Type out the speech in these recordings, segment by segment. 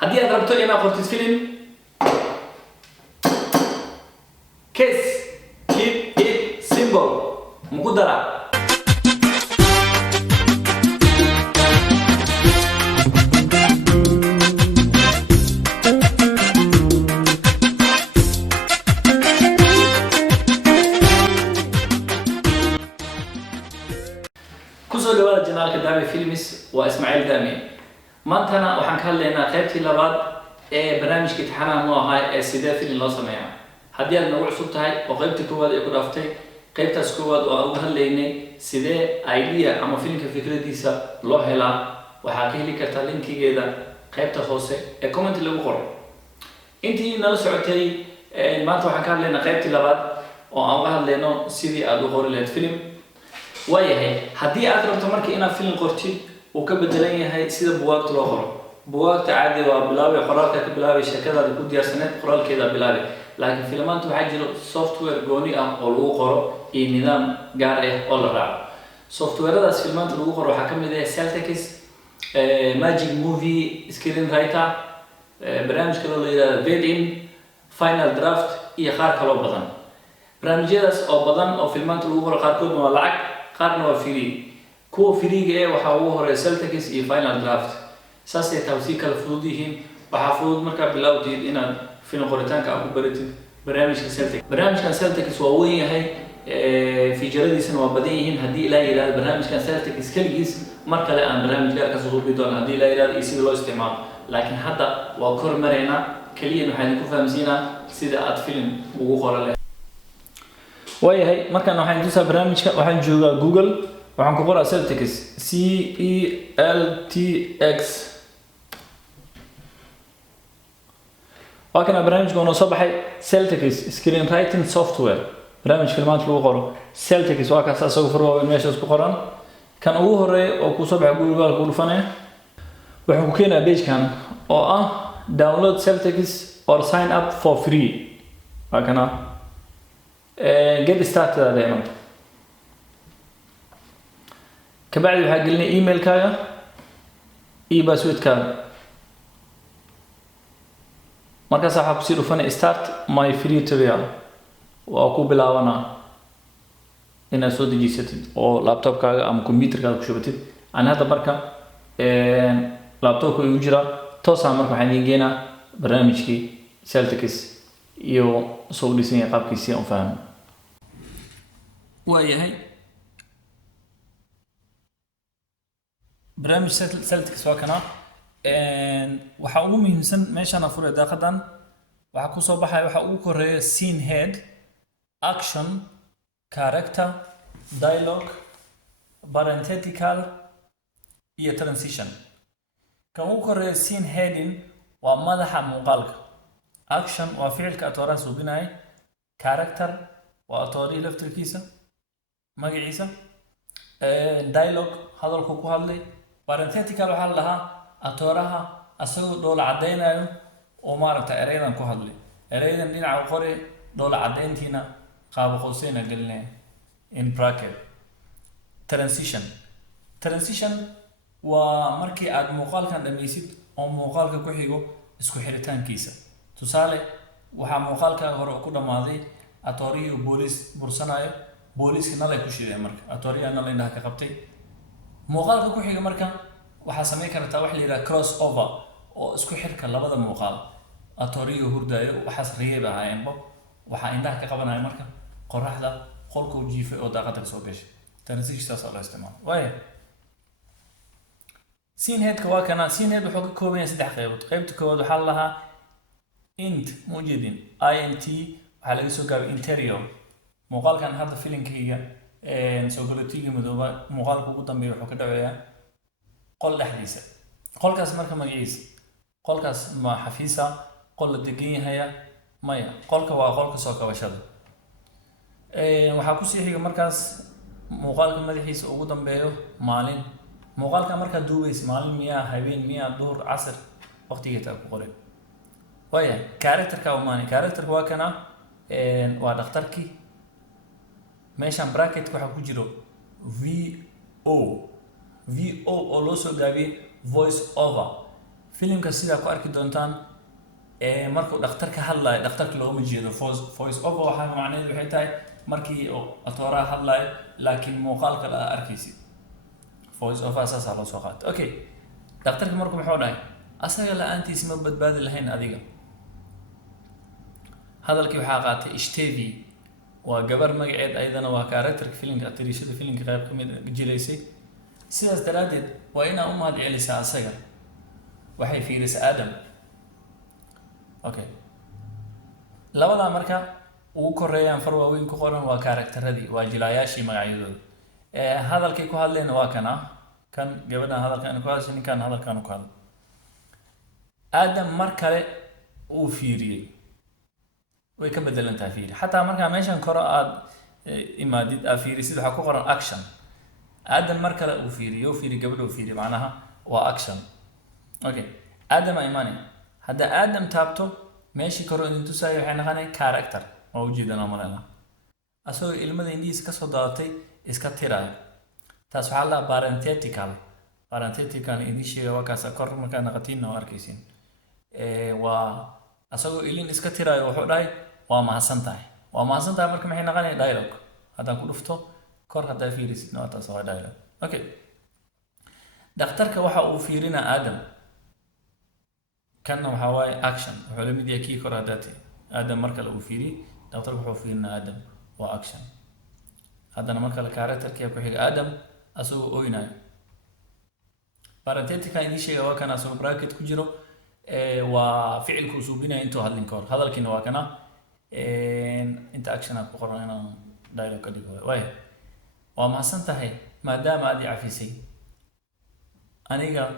haddii aad rabto inaad qortid film, kiss, keep it simple. Muku dara. kusoo dhawaada janaalka Dami Films waa Ismaaciil Dami. maantana waxaan ka hadlaynaa qaybtii labaad ee barnaamijka imtixaanaha noo ahaa ee sidee film loo sameeyo. haddii aad nagu cusub tahay oo qaybtii koowaad ee ku dhaaftay, qaybtaas koowaad oo aan uga hadlaynay sidee idea ama filmka fikradiisa loo helaa, waxaa ka heli kartaa linkigeeda qaybta hoose ee comment lagu qoro. intii nala socotay maanta waxaan ka hadlaynaa qaybtii labaad oo aan uga hadlayno sidii aad u qori lahayd film. waayahay, haddii aad rabto marka inaad film qortid uu ka bedelan yahay sida buugaagta loo qoro. buugaagta caadi waa bilaabay qoraalka ka bilaabay sheekadaada ku diyaarsaneed qoraalkeeda bilaabay, laakiin filmaanta waxaa jira software gooni ah oo lagu qoro iyo nidaam gaar ah oo la raaco. softwaradaas filmaanta lagu qoro waxaa ka mid ah Celtix, Magic Movie Screenwriter, barnaamij kale oo la yiraahdo Vedin, Final Draft iyo qaar kale oo badan. barnaamijyadaas oo badan oo filmaanta lagu qoro qaarkood waa lacag, qaarna waa free. kuwa free-ga ee waxaa ugu horeeya Celtix iyo Final Draft. saasay taasi kala fudud yihiin. waxaa fudud markaa bilowdid inaad film qoritaanka aad ku baratid barnaamijka Celtix. barnaamijkan Celtix waa weyn yahay, feature-adiisana waa badan yihiin. haddii ilaa yiraahdo barnaamijkan Celtix kaligiis mar kale aan barnaamij gaar ka soo duubi doono haddii ilaa yiraahdo iyo sida loo isticmaalo. laakiin hadda waa kor mareynaa kaliya waxaan ku fahamsiinaa sida aad film ugu qoran lahayd. waayahay, markaan waxaan tusaa barnaamijka, waxaan joogaa Google, waxaan ku qoraa Celtix, CELTX. وكان برنامج كونه صباحي Celtix Screenwriting Software. برنامج filmaanta lagu qoro Celtix waa kaas asoo furo meeshaas ku qoran. kan ugu horeeyo oo ku soo baxay Google ku dhufanay wuxuu ku keenaa page kan oo ah download Celtix or sign up for free. kana get started adeeman. kabacdi waxaa gelinay email-kaaga iyo password-kaaga. markaas waxaa ku sii dhufanay start my free trial. waa ku bilaabanaa inaad soo dejisatid oo laptop-kaaga ama computer-kaaga ku shubatid. aan hadda marka laptop-ka igu jira toosaan marka waxaan idiin geenaa barnaamijkii Celtix iyo soo dhisan yahay qaabkiisii aan fahmo. waayahay, barnaamij Celtix waa kana waxa ugu muhiimsan meeshaan afuray daaqadan waxa ku soo baxay waxa ugu koreeya scene head, action, character, dialogue, parenthetical iyo transition. kan ugu koreeya scene heading waa madaxa muuqaalka, action waa ficilka atooraha suubinaya, character waa atoorii laftirkiisa magaciisa, dialogue hadalku ku hadlay, parenthetical waxaa la dhahaa atooraha asagoo dhoola cadeynayo oo maaragta ereydan ku hadlay. ereydan dhinaca qore dhoola cadeyntiina qaab qoysayna gelinaya in bracket. transition waa markii aad muuqaalkan dhameysid oo muuqaalka ku xigo isku xiritaankiisa. tusaale, waxaa muuqaalka hore ku dhamaaday atooriyo booliis bursanayo, booliiska nalay ku shideen marka atooriya nalay indhaha ka qabtay. muuqaalka ku xiga marka waxaa sameyn kartaa wax la yiraahdo cross over oo isku xirka labada muuqaal. atooriyo hurdaayo waxaas reeb ahaayeenba waxaa indhaha ka qabanaya marka qoraxda qolka u jiifay oo daaqada soo gashay. transition loo isticmaalo. waayo, scene head-ka waa kana. scene head wuxuu ka kooban yahay saddex qaybood. qaybta koowaad waxaa la lahaa int mujidin int waxaa laga soo gaabay interior. muuqaalkan hadda filimkayga soo galootiga madooba muuqaalka ugu dambeeya wuxuu ka dhacayaa qol dhexdiisa. qolkaas marka magaciisa, qolkaas ma xafiisa, qol la degan yahay maya, qolka waa qolka soo kabashada. waxaa ku sii xiga markaas muuqaalka madaxiisa ugu dambeeyo maalin. muuqaalka marka duubaysa maalin miyaa, habeen miyaa, duhur, casr, waqtigeeda ku qoray. waayo, character-ka waa maalin. character-ka waa kana waa dhakhtarkii. meeshan bracket waxa ku jiro VO oo loo soo gaabiyay voice over. filimka sida ku arki doontaan markuu dhakhtarka hadlayo dhakhtarka looma jeedo voice over waxa macnaheedu waxay tahay markii uu atooraha hadlayo laakiin muuqaalka la arkaysid voice over asaasa loo soo qaato okay dhakhtarka markuu muxuu dhahay asaga la-aantiis ma badbaadi lahayn adiga hadalkii waxaa qaatay Ishtevi waa gabar magaceed ayadana waa character filimka atirishada filimka qayb ka mid jilaysay sidaas daraadeed waa inaa u mahad celisaa asaga waxay fiirisay Adam okay labada marka ugu koreeyaan far waaweyn ku qoran waa karakteradii waa jilayaashii magacyadooda hadalkii ku hadleen waa kana kan gabadhan hadalkan ku hadashay ninkan hadalkan ku hadlay Adam mar kale uu fiiriyay way ka bedelantaa fiiri xataa marka meeshan koro aad imaadid fiirisid waxa ku qoran action Adam mar kale uu fiiriyo gabadha uu fiiriyo macnaha waa action okay Adam imaani hadda Adam taabto meeshii koro idin tusaayo waxay noqonay character oo ujeedana malena asoo ilmada indiis ka soo daadatay iska tiraay taas waxa la parenthetical idin waa kaas kor marka naqatiin oo arkaysin waa asagoo ilin iska tiraayo wuxuu dhahay waa mahadsantahay marka maxay noqonay dialogue haddaan ku dhufto kor haddaa fiirisid no taas waa dialogue okay dhakhtarka waxa uu fiirinaa Adam كان هواي أكشن وحول ميديا كي كراداتي آدم مركل وفيري دكتور بحوفينا آدم وأكشن هذا أنا مركل كاركتر كي أكو آدم أسوء أويناي بارنتيتي كان شيء هو كان أسوء براكت كجرو وفعل كوسوبينا إنتو هاللينكور هذا الكين هو كنا إنت أكشن أكو قرنا دايلوج كدي واي وما سنتهي ما دام أدي عفيسي أنيقا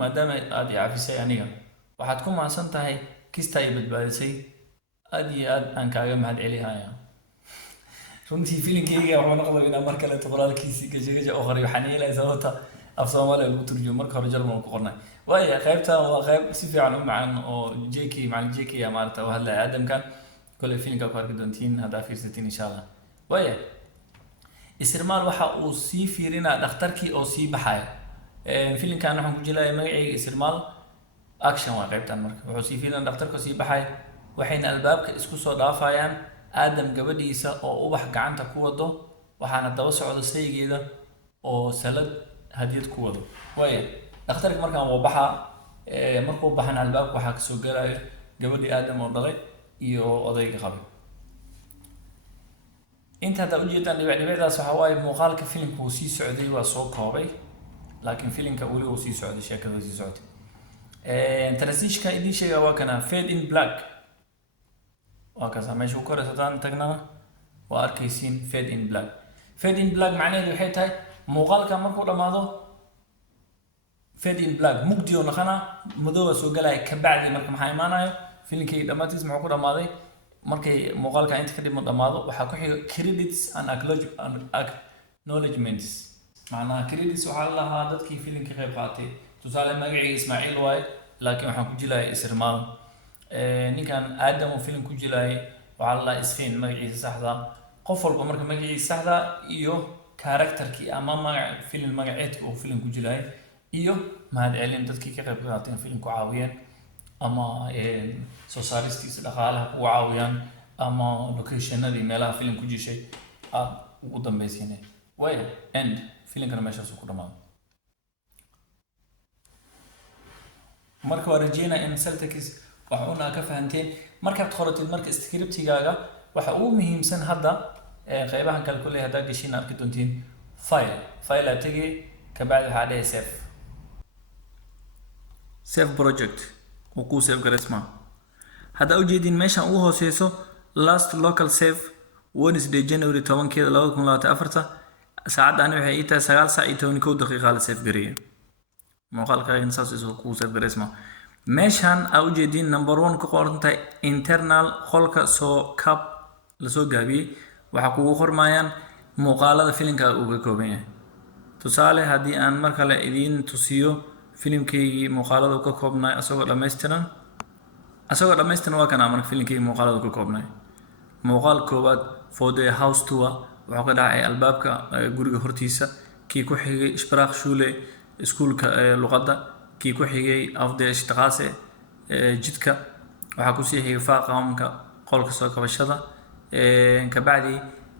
maadaama aad i cafisay aniga waxaad ku maansan tahay kista ay badbaadisay aad iyo aad aan kaaga mahad celinayaa runtii filimkayga wuxuu noqday inaan mar kale qoraalkiisii gajaga oo qariyo xaniilay sababta af Soomaaliya lagu turjumo marka hore Jarman ku qornay waaya qaybta waa qayb si fiican u macaan oo JK amaarta oo hadlay Adam kan kale filimka ku arki doontiin hadaa fiirsatiin insha Allah waaya isirmaal waxa uu sii fiirinaa dhakhtarkii oo sii baxay فيلم كان نحن كجلا مجيء إسرمال أكشن وقيبتان مرك وحسي فيلم دكتور كسي بحي وحين الباب كإسكو صدافة يعني آدم قبل يسا أو أبح قعان تكوضه وحنا الدوسع على السيء جدا أو سلد هدية كوضه ويا دكتورك مرك هو بحا مركو بحنا الباب وحك سجلا قبل آدم وضلي يو أضيق خبر أنت هذا وجد أن بعد صحواي مقالك فيلم كوسي سعودي وصوب كوبي لكن فيلم كأولي وسي سعودي شكل وسي سعودي ترسيش كان يدي شيء وكنا فيد إن بلاك وكذا ما شو كره ستان تجنا وأركيسين فيد إن بلاك معناه اللي حيتها مقال كان مركو لماذا فيد إن بلاك مقديو نخنا مدوة سوقلا كبعد مرك محاي مانا فيلم كي لما تسمعوا كره ماذا مرك مقال كان يتكلم لماذا وحكوا credits and acknowledgements معناها كريديس وحال لها دادكي فيلم كي قيب قاتي تسالي مقعي إسماعيل واي لكن وحان كجلاي إسرمال نيكان آدم وفيلم كجلاي وحال الله إسفين مقعي سحدا قفل بمرك مقعي سحدا إيو كاركتر كي أمام مقع فيلم مقعيت وفيلم كجلاي إيو ما هاد علم دادكي كي قيب قاتين فيلم كعاويان أما سوساليستي سدخالها كعاويان أما لوكيشن دي ميلها فيلم كجي شيء وقدم بيسيني ويا end فيلم كان ماشي سوق رمضان marka warajina in Celtics waxuna ka fahanteen marka taqoratid marka scriptigaaga waxa uu muhiimsan hadda qaybahan kale kulay hada gashin arki doontiin file atagi ka baad waxa dhahay save project oo ku save gareysma hada u jeedin meeshan uu hooseyso last local save Wednesday January 10 2024 ساعد أنا وحي إيتا 9 ساعة 12 دقيقة على سيف قرية مقال كاين ساس يسوكو سيف قرية اسمه ماشان أو جدين نمبر 1 كقارنتا internal خلق سو كاب لسو قابي وحكو خرمايان مقالة فيلم كاوغا كوبين تسالي هادي أن مركلة إذين تسيو فيلم كي مقالة كوبناي أسوغ لميسترن وكان عمرك فيلم كي مقالة كوبناي مقال كوبات for the house tour وعقد على الباب كجورج هرتيسا كي كحي إشبراق شولة iskuulka luqadda kii ku xigay afdeeshtaaqaase jidka waxaa ku sii xigay faaqamka qolka soo kabashada ka bacdi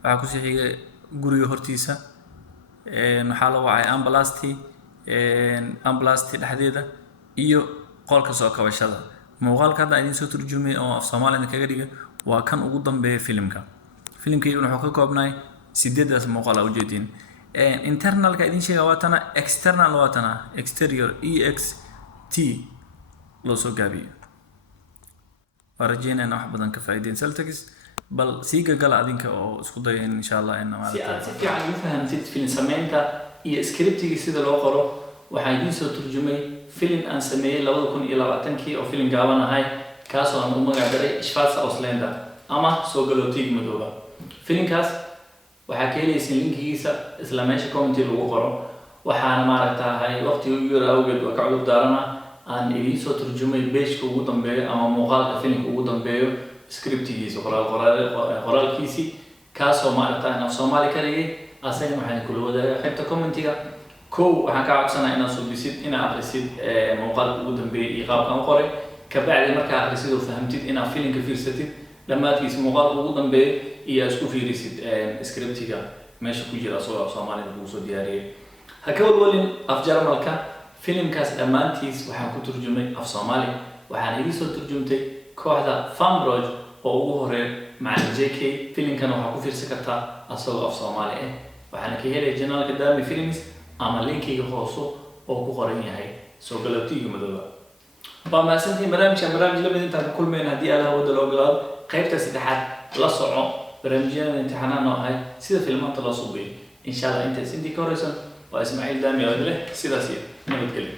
waxaa ku sii xigay guriga hortiisa waxaa la wacay ambulance dhexdeeda iyo qolka soo kabashada muuqaalka hadda idin soo turjumay oo af Soomaaliga kaga dhigay waa kan ugu dambeeya filimkii wuxuu ka koobnay 8 muuqaal oo jeedin internalka idin sheega waa tana external waa tana exterior ext loo soo gaabiyo warajeenana wax badan ka faa'iideen Celtics bal siiga gal adinka oo isku day insha Allah in ma si fiican u fahamtid film sameynta iyo scriptiga sida loo qoro waxaa idin soo turjumay film aan sameeyay 2020 oo film gaaban ahay kaas oo aan u magac daray Schwarz Ausländer ama soo galootig madooba filmkaas waxaa ka helaysin linkigiisa isla meesha comment lagu qoro waxaana maaragtay waqtiga ugu yar awgeed waa ka cudub daarana aan idin soo turjumay page-ka ugu dambeeyo ama muuqaalka filmka ugu dambeeyo scriptigiisa qoraalkiisi kaas oo maaragtay af Soomaali ka dhigay asagana waxaan kula wadaagaa qaybta commentiga waxaan ka codsanayaa inaad soo bisid inaad akhrisid muuqaalka ugu dambeeyo iyo qaabkan qoray ka bacdi markaa akhrisid oo fahamtid inaad filimka fiirsatid dhammaadkiisa muuqaalka ugu dambeeyo iyo isku fiirisid scriptiga meesha ku jira soo Soomaaliga lagu soo diyaariyay ha ka walwalin af Jarmalka filimkaas dhammaantiis waxaan ku turjumay af Soomaali waxaan idin soo turjumtay kooxda Famroj oo ugu horeey macallin JK filimkan waxaa ku fiirsan kartaa asagoo af Soomaali waxaan ka helay channelka Dami Films ama linkiga hoose oo ku qoran yahay soo galootiga madooba bamaasantii barnaamij la mid intaan kulmeen haddii Allah wada loo galaado qaybta saddexaad la soco barnaamijyada imtixaanaadna ahay sida filmaanta loo suubiyo insha Allah inta sidii ka horeysan waa Ismaaciil Dami oo leh sidaas nabadgelyo